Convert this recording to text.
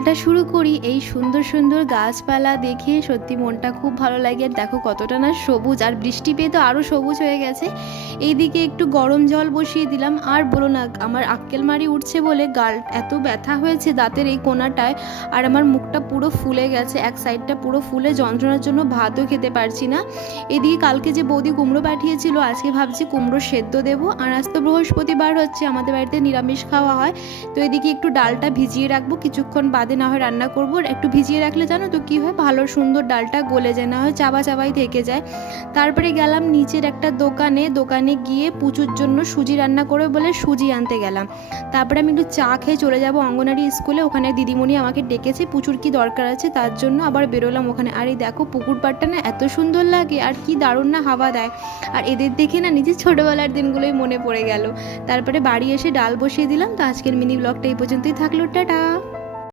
এটা শুরু করি এই সুন্দর সুন্দর গাছপালা দেখে, সত্যি মনটা খুব ভালো লাগে। আর দেখো কতটা না সবুজ, আর বৃষ্টি পেয়ে তো আরও সবুজ হয়ে গেছে। এইদিকে একটু গরম জল বসিয়ে দিলাম। আর বলো না, আমার আক্কেল মারি উঠছে বলে গাল এত ব্যথা হয়েছে দাঁতের এই কোণাটায়, আর আমার মুখটা পুরো ফুলে গেছে, এক সাইডটা পুরো ফুলে যন্ত্রণার জন্য ভাতও খেতে পারছি না। এদিকে কালকে যে বৌদি কুমড়ো পাঠিয়েছিল, আজকে ভাবছি কুমড়ো সেদ্ধ দেবো। আর আজ তো বৃহস্পতিবার হচ্ছে, আমাদের বাড়িতে নিরামিষ খাওয়া হয়। তো এদিকে একটু ডালটা ভিজিয়ে রাখবো, কিছুক্ষণ বাদে না হয় রান্না করবো। একটু ভিজিয়ে রাখলে জানো তো কী হয়, ভালো সুন্দর ডালটা গলে যায়, না হয় চাবা চাবাই থেকে যায়। তারপরে গেলাম নিচের একটা দোকানে গিয়ে পুচুর জন্য সুজি রান্না করে বলে সুজি আনতে গেলাম। তারপরে আমি একটু চা খেয়ে চলে যাব অঙ্গনারী স্কুলে, ওখানে দিদিমণি আমাকে ডেকেছে, পুচুর কি দরকার আছে তার জন্য আবার বেরোলাম ওখানে। আর এই দেখো পুকুর পাড়টা না এত সুন্দর লাগে, আর কি দারুণ না হাওয়া দেয়। আর এদের দেখে না নিজের ছোটোবেলার দিনগুলোই মনে পড়ে গেল। তারপরে বাড়ি এসে ডাল বসিয়ে দিলাম। তো আজকের মিনি ব্লগটা এই পর্যন্তই থাকলো, টাটা।